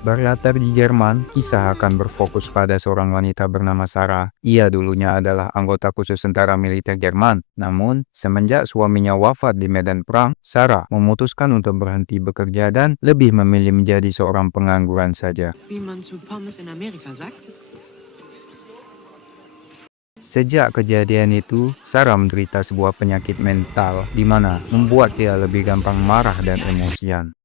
Berlatar di Jerman, kisah akan berfokus pada seorang wanita bernama Sarah. Ia dulunya adalah anggota khusus tentara militer Jerman. Namun, semenjak suaminya wafat di medan perang, Sarah memutuskan untuk berhenti bekerja dan lebih memilih menjadi seorang pengangguran saja. Wie man zu Pommes in Amerika sagt. Sejak kejadian itu, Sarah menderita sebuah penyakit mental di mana membuat dia lebih gampang marah dan emosian.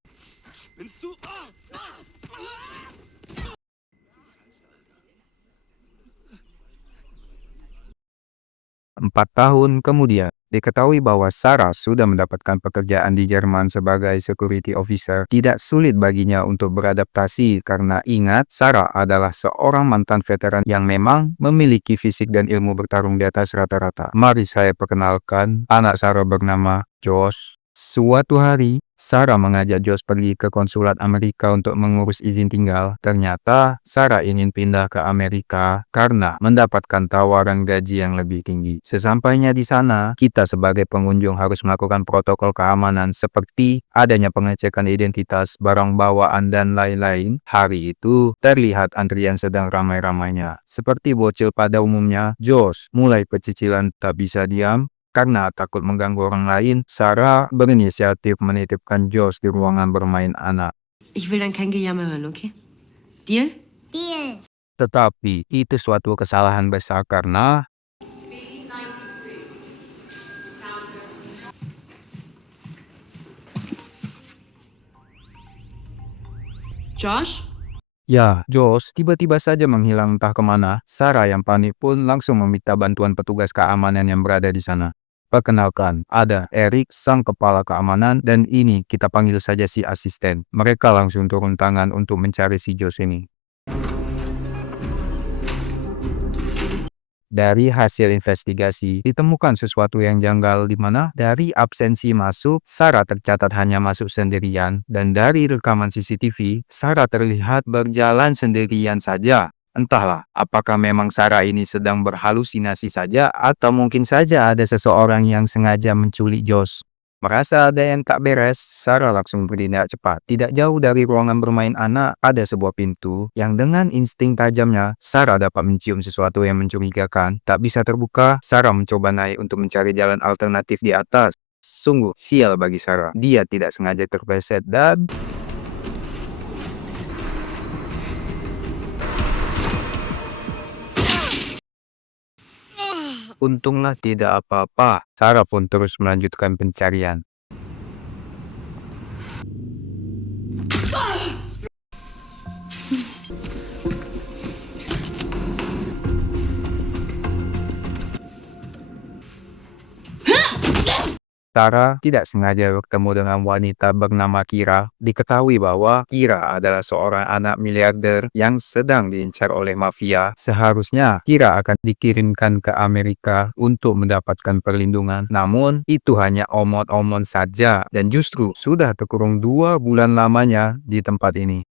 4 tahun kemudian, diketahui bahwa Sarah sudah mendapatkan pekerjaan di Jerman sebagai security officer. Tidak sulit baginya untuk beradaptasi karena ingat, Sarah adalah seorang mantan veteran yang memang memiliki fisik dan ilmu bertarung di atas rata-rata. Mari saya perkenalkan anak Sarah bernama Josh. Suatu hari, Sarah mengajak Josh pergi ke konsulat Amerika untuk mengurus izin tinggal. Ternyata, Sarah ingin pindah ke Amerika karena mendapatkan tawaran gaji yang lebih tinggi. Sesampainya di sana, kita sebagai pengunjung harus melakukan protokol keamanan seperti adanya pengecekan identitas, barang bawaan, dan lain-lain. Hari itu, terlihat antrian sedang ramai-ramainya. Seperti bocil pada umumnya, Josh mulai pecicilan tak bisa diam. Karena takut mengganggu orang lain, Sarah berinisiatif menitipkan Josh di ruangan bermain anak. Ich will dann kein Gejammer hören, okay? Deal? Deal. Tetapi itu suatu kesalahan besar karena Josh? Josh tiba-tiba saja menghilang entah kemana. Sarah yang panik pun langsung meminta bantuan petugas keamanan yang berada di sana. Perkenalkan, ada Eric, sang kepala keamanan, dan ini kita panggil saja si asisten. Mereka langsung turun tangan untuk mencari si Josh ini. Dari hasil investigasi, ditemukan sesuatu yang janggal di mana dari absensi masuk, Sarah tercatat hanya masuk sendirian, dan dari rekaman CCTV, Sarah terlihat berjalan sendirian saja. Entahlah, apakah memang Sarah ini sedang berhalusinasi saja, atau mungkin saja ada seseorang yang sengaja menculik Josh. Merasa ada yang tak beres, Sarah langsung bertindak cepat. Tidak jauh dari ruangan bermain anak, ada sebuah pintu yang dengan insting tajamnya, Sarah dapat mencium sesuatu yang mencurigakan. Tak bisa terbuka, Sarah mencoba naik untuk mencari jalan alternatif di atas. Sungguh sial bagi Sarah. Dia tidak sengaja terpleset dan untunglah tidak apa-apa. Sarah pun terus melanjutkan pencarian. Sarah tidak sengaja bertemu dengan wanita bernama Kira. Diketahui bahwa Kira adalah seorang anak miliarder yang sedang diincar oleh mafia. Seharusnya Kira akan dikirimkan ke Amerika untuk mendapatkan perlindungan. Namun itu hanya omong-omong saja dan justru sudah terkurung 2 bulan lamanya di tempat ini.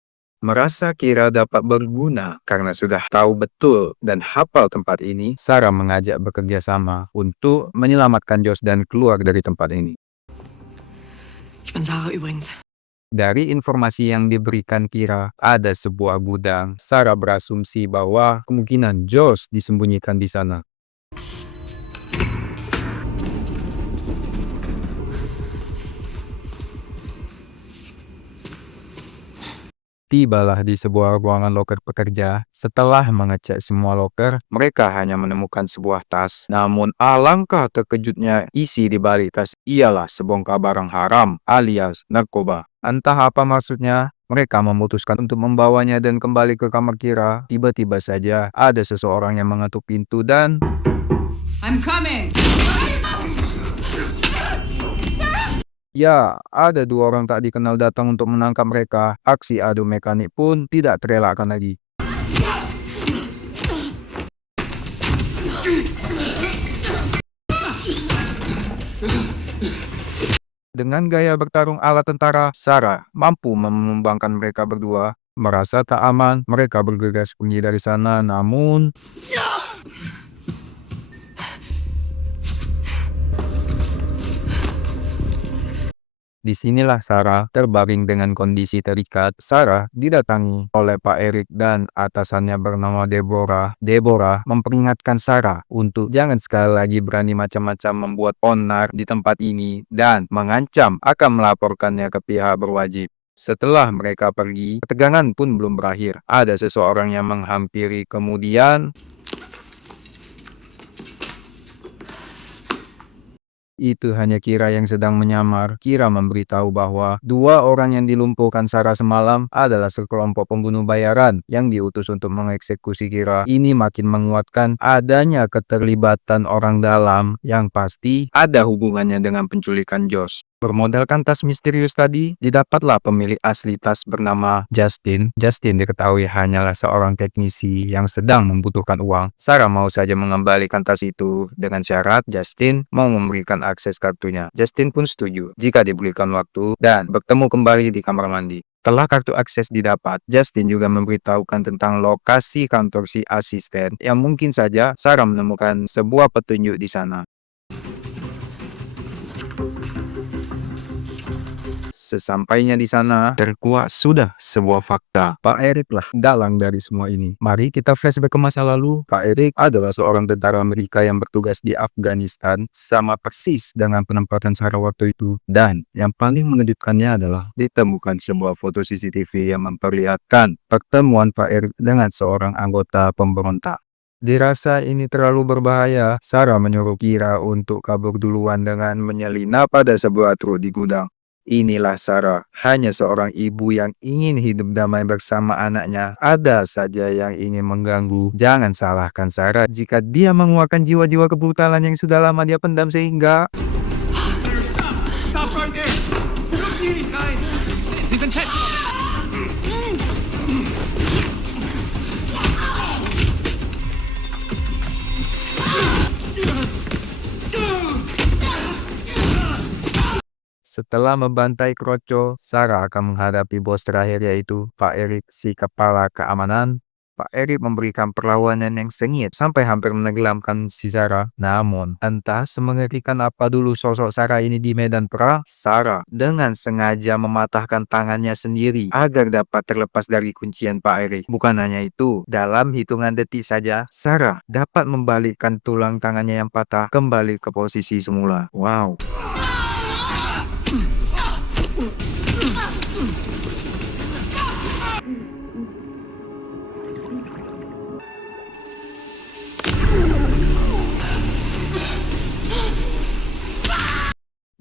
Merasa Kira dapat berguna karena sudah tahu betul dan hafal tempat ini, Sarah mengajak bekerja sama untuk menyelamatkan Josh dan keluar dari tempat ini. Ich bin Sarah übrigens. Dari informasi yang diberikan Kira, ada sebuah gudang. Sarah berasumsi bahwa kemungkinan Josh disembunyikan di sana. Tibalah di sebuah ruangan loker pekerja. Setelah mengecek semua loker, mereka hanya menemukan sebuah tas. Namun alangkah terkejutnya, isi di balik tas ialah sebongkah barang haram alias narkoba. Entah apa maksudnya, mereka memutuskan untuk membawanya dan kembali ke kamar Kira. Tiba-tiba saja ada seseorang yang mengetuk pintu dan I'm coming! ada 2 orang tak dikenal datang untuk menangkap mereka. Aksi adu mekanik pun tidak terelakkan lagi. Dengan gaya bertarung ala tentara, Sarah mampu membangkang mereka berdua. Merasa tak aman, mereka bergegas pergi dari sana. Namun, Disinilah Sarah terbaring dengan kondisi terikat. Sarah didatangi oleh Pak Erik dan atasannya bernama Deborah. Deborah memperingatkan Sarah untuk jangan sekali lagi berani macam-macam membuat onar di tempat ini dan mengancam akan melaporkannya ke pihak berwajib. Setelah mereka pergi, ketegangan pun belum berakhir. Ada seseorang yang menghampiri, kemudian itu hanya Kira yang sedang menyamar. Kira memberitahu bahwa dua orang yang dilumpuhkan Sarah semalam adalah sekelompok pembunuh bayaran yang diutus untuk mengeksekusi Kira. Ini makin menguatkan adanya keterlibatan orang dalam yang pasti ada hubungannya dengan penculikan Josh. Bermodalkan tas misterius tadi, didapatlah pemilik asli tas bernama Justin. Justin diketahui hanyalah seorang teknisi yang sedang membutuhkan uang. Sarah mau saja mengembalikan tas itu dengan syarat Justin mau memberikan akses kartunya. Justin pun setuju jika diberikan waktu dan bertemu kembali di kamar mandi. Setelah kartu akses didapat, Justin juga memberitahukan tentang lokasi kantor si asisten yang mungkin saja Sarah menemukan sebuah petunjuk di sana. Sesampainya di sana, terkuak sudah sebuah fakta. Pak Erik lah dalang dari semua ini. Mari kita flashback ke masa lalu. Pak Erik adalah seorang tentara Amerika yang bertugas di Afghanistan, sama persis dengan penempatan Sarah waktu itu. Dan yang paling mengejutkannya adalah ditemukan sebuah foto CCTV yang memperlihatkan pertemuan Pak Erik dengan seorang anggota pemberontak. Dirasa ini terlalu berbahaya, Sarah menyuruh Kira untuk kabur duluan dengan menyelinap pada sebuah truk di gudang. Inilah Sarah, hanya seorang ibu yang ingin hidup damai bersama anaknya. Ada saja yang ingin mengganggu. Jangan salahkan Sarah jika dia mengeluarkan jiwa-jiwa kebrutalan yang sudah lama dia pendam sehingga Stop right there! Look hier nicht rein! Sie sind fest! setelah membantai Kroco, Sarah akan menghadapi bos terakhir yaitu Pak Erik, si kepala keamanan. Pak Erik memberikan perlawanan yang sengit sampai hampir menenggelamkan si Sarah. Namun, entah semengerikan apa dulu sosok Sarah ini di medan perang, Sarah dengan sengaja mematahkan tangannya sendiri agar dapat terlepas dari kuncian Pak Erik. Bukan hanya itu, dalam hitungan detik saja, Sarah dapat membalikkan tulang tangannya yang patah kembali ke posisi semula. Wow.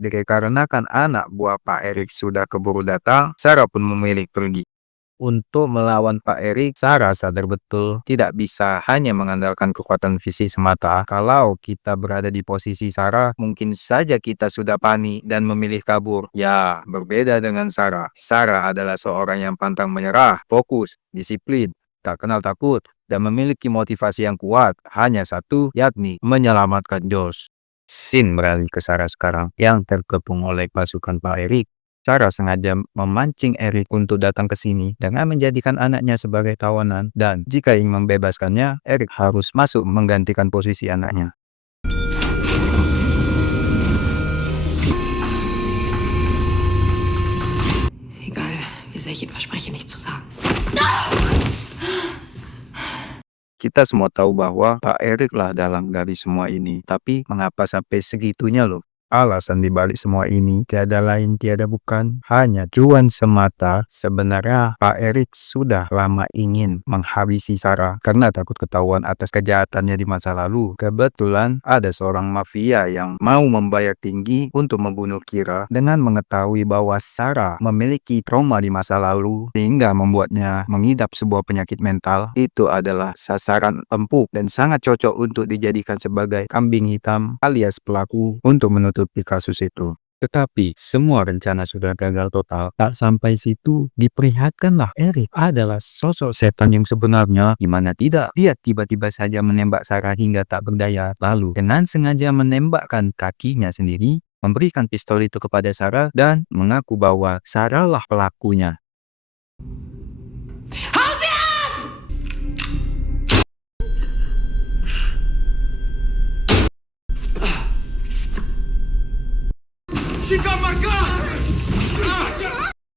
Dikarenakan anak buah Pak Erik sudah keburu datang, Sarah pun memilih pergi. Untuk melawan Pak Erik, Sarah sadar betul tidak bisa hanya mengandalkan kekuatan fisik semata. Kalau kita berada di posisi Sarah, mungkin saja kita sudah panik dan memilih kabur. Ya, berbeda dengan Sarah. Sarah adalah seorang yang pantang menyerah, fokus, disiplin, tak kenal takut, dan memiliki motivasi yang kuat. Hanya satu, yakni menyelamatkan Josh. Sin beralih ke Sarah sekarang yang terkepung oleh pasukan Pak Erik. Sarah sengaja memancing Erik untuk datang ke sini dengan menjadikan anaknya sebagai tawanan, dan jika ingin membebaskannya, Erik harus masuk menggantikan posisi anaknya. Egal, wie sehr ich Ihnen verspreche, nichts zu sagen. Kita semua tahu bahwa Pak Erik lah dalang dari semua ini. Tapi mengapa sampai segitunya loh? Alasan dibalik semua ini tiada lain tiada bukan hanya cuan semata. Sebenarnya Pak Erik sudah lama ingin menghabisi Sarah karena takut ketahuan atas kejahatannya di masa lalu. Kebetulan ada seorang mafia yang mau membayar tinggi untuk membunuh Kira dengan mengetahui bahwa Sarah memiliki trauma di masa lalu sehingga membuatnya mengidap sebuah penyakit mental. Itu adalah sasaran empuk dan sangat cocok untuk dijadikan sebagai kambing hitam alias pelaku untuk menutupi kasus itu. Tetapi semua rencana sudah gagal total. Tak sampai situ, diperlihatkanlah Erik adalah sosok setan yang sebenarnya. Gimana tidak, dia tiba-tiba saja menembak Sarah hingga tak berdaya. Lalu dengan sengaja menembakkan kakinya sendiri, memberikan pistol itu kepada Sarah dan mengaku bahwa Sarah lah pelakunya. Chica marcar!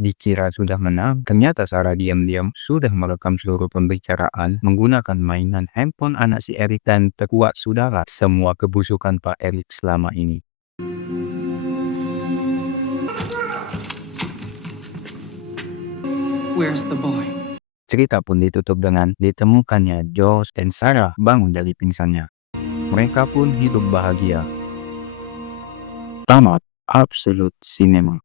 Dikira sudah menang, ternyata Sarah diam-diam sudah merekam seluruh pembicaraan menggunakan mainan handphone anak si Erik dan terkuak saudara semua kebusukan Pak Erik selama ini. Where's the boy? Cerita pun ditutup dengan ditemukannya Josh dan Sarah bangun dari pingsannya. Mereka pun hidup bahagia. Tamat. Absolute Cinema.